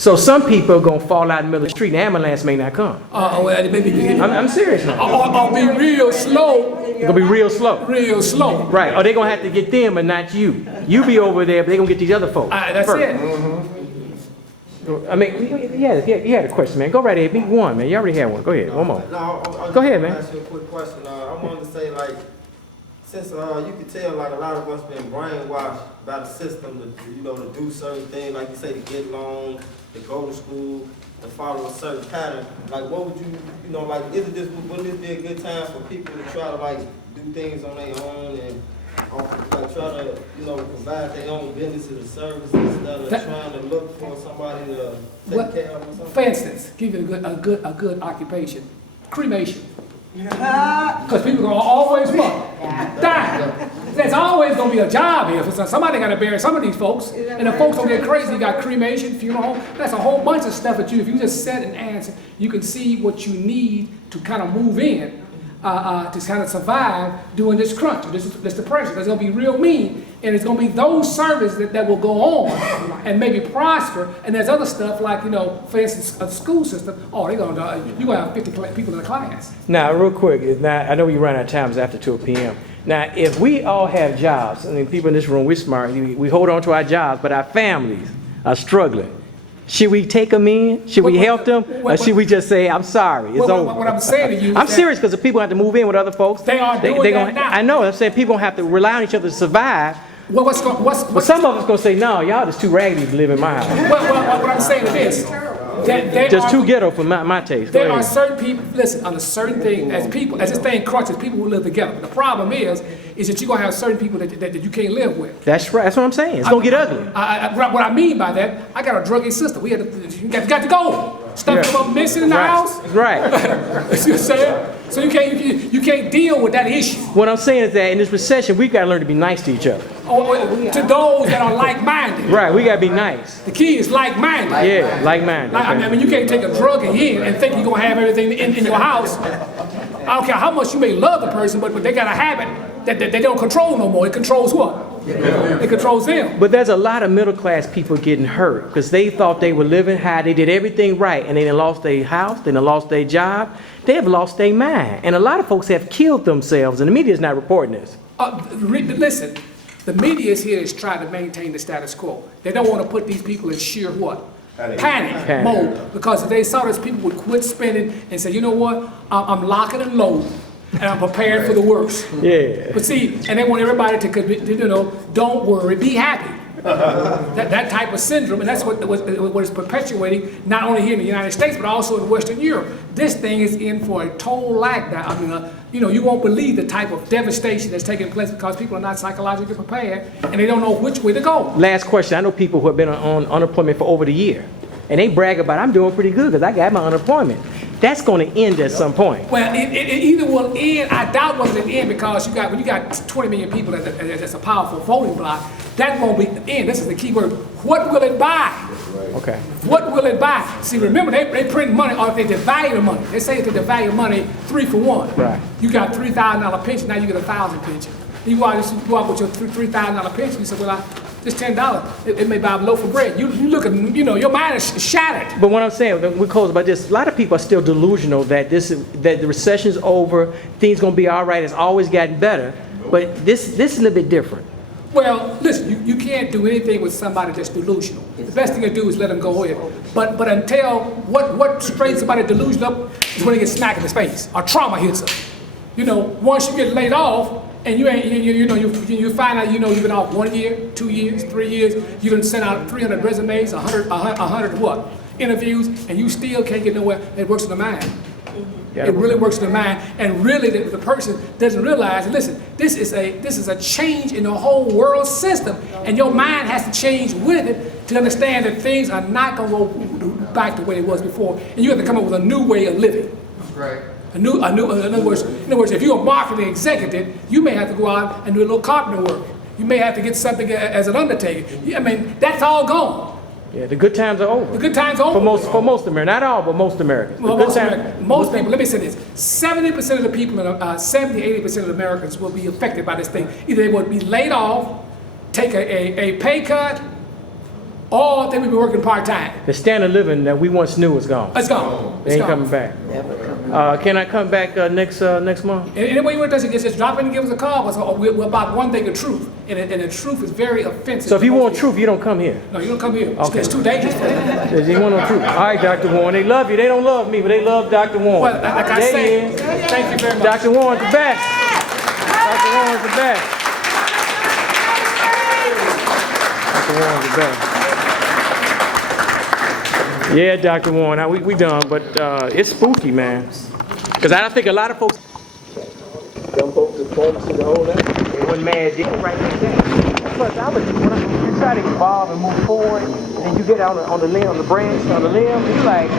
So some people are gonna fall out in the middle of the street, and the ambulance may not come. I'm serious now. Or be real slow. It's gonna be real slow. Real slow. Right, or they're gonna have to get them and not you. You be over there, but they're gonna get these other folks. That's first. it. I mean, you had a question, man. Go right ahead. Be one, man. You already had one. Go ahead. One more. Go ahead, man. I ask you a quick question. I wanted to say, like, since you can tell, like, a lot of us been brainwashed by the system to do certain things, like you say, to get loans, to go to school, to follow a certain pattern. Like, what would you know, like, wouldn't this be a good time for people to try to, like, do things on their own and like try to, provide their own businesses and services instead of trying to look for somebody to take care of or something? For instance, give you a good occupation, cremation. Because people are gonna always what? Die. There's always gonna be a job here for somebody. Got to bury some of these folks, and the folks don't get crazy. You got cremation, funeral home. That's a whole bunch of stuff that if you just set and answer, you can see what you need to kind of move in. To kind of survive during this crunch, this depression. It's going to be real mean, and it's going to be those services that will go on and maybe prosper. And there's other stuff like, for instance, a school system. Oh, you're going to have 50 people in the class. Now, real quick, I know we run out of time. It's after 2 p.m. Now, if we all have jobs, I mean, people in this room, we're smart. We hold on to our jobs, but our families are struggling. Should we take them in? Should we help them? Or should we just say, I'm sorry, it's over? What I'm saying to you is I'm serious because the people have to move in with other folks. They are doing that now. I know, I'm saying people have to rely on each other to survive. Well, but some of us going to say, no, y'all just too raggedy to live in my house. Well, what I'm saying is this. Just too ghetto for my taste. There are certain people, listen, on a certain thing, as this thing crunches, people who live together. But the problem is that you're going to have certain people that you can't live with. That's right. That's what I'm saying. It's going to get ugly. What I mean by that, I got a druggy sister. You got to go. Stuff come up missing in the house. Right. You know what I'm saying? So you can't deal with that issue. What I'm saying is that in this recession, we've got to learn to be nice to each other. To those that are like-minded. Right. We got to be nice. The key is like-minded. Yeah, like-minded. I mean, you can't take a drug in and think you're going to have everything in your house. I don't care how much you may love the person, but they got a habit that they don't control no more. It controls what? It controls them. But there's a lot of middle class people getting hurt because they thought they were living high, they did everything right, and they done lost their house, they done lost their job, they have lost their mind. And a lot of folks have killed themselves, and the media is not reporting this. Listen, the media is here to try to maintain the status quo. They don't want to put these people in sheer what? Panic mode. Because if they saw this, people would quit spending and say, you know what, I'm locking and loading. And I'm prepared for the worst. Yeah. But see, and they want everybody to, don't worry, be happy. That type of syndrome, and that's what is perpetuating not only here in the United States, but also in Western Europe. This thing is in for a total lockdown. I mean, you won't believe the type of devastation that's taking place because people are not psychologically prepared and they don't know which way to go. Last question. I know people who have been on unemployment for over the year, and they brag about, I'm doing pretty good because I got my unemployment. That's going to end at some point. Well, it either will end. I doubt whether it end because when you got 20 million people, that's a powerful voting bloc. That won't be the end. This is the key word. What will it buy? Okay. What will it buy? See, remember they print money, or if they devalue the money. They say if they devalue money 3 for 1. Right. You got $3,000 pension. Now you get $1,000 pension. You go out with your $3,000 pension. You say, well, this $10, it may buy a loaf of bread. You look at, your mind is shattered. But what I'm saying, we close about this. A lot of people are still delusional that the recession's over, things gonna be all right. It's always gotten better. But this is a little bit different. Well, listen, you can't do anything with somebody that's delusional. The best thing to do is let them go ahead. But until what straightens somebody delusional up is when they get smacked in the face or trauma hits them. Once you get laid off. And you find out you've been off 1 year, 2 years, 3 years. You done sent out 300 resumes, 100 what? Interviews, and you still can't get nowhere. It works in the mind. It really works in the mind, and really the person doesn't realize. Listen, this is a change in the whole world system, and your mind has to change with it to understand that things are not going to go back the way it was before, and you have to come up with a new way of living. Right. In other words, if you're a marketing executive, you may have to go out and do a little carpenter work. You may have to get something as an undertaker. I mean, that's all gone. Yeah, the good times are over. The good times are over. For most Americans, not all, but most Americans. Well, most people. Let me say this: 70% of the people, 70-80% of Americans will be affected by this thing. Either they will be laid off, take a pay cut, All they will be working part-time. The standard of living that we once knew is gone. It's gone. They It's ain't gone. coming back. Can I come back next month? And any way you want to just drop in and give us a call. We're about one thing of truth. And the truth is very offensive. So if you to most want people. truth, you don't come here. No, you don't come here. Okay. It's too dangerous for them. If you want no truth. All right, Dr. Warren. They love you. They don't love me, but they love Dr. Warren. Well, like I There he said, is. thank you very much. Dr. Warren's the best. Dr. Warren's the best. Dr. Warren's the best. Yeah, Dr. Warren, we done, but it's spooky, man. Because I think a lot of folks. Some folks are formed to the whole level. They wasn't mad then, right there. Plus, when you try to evolve and move forward, and you get on the limb, on the branch, on the limb, you like.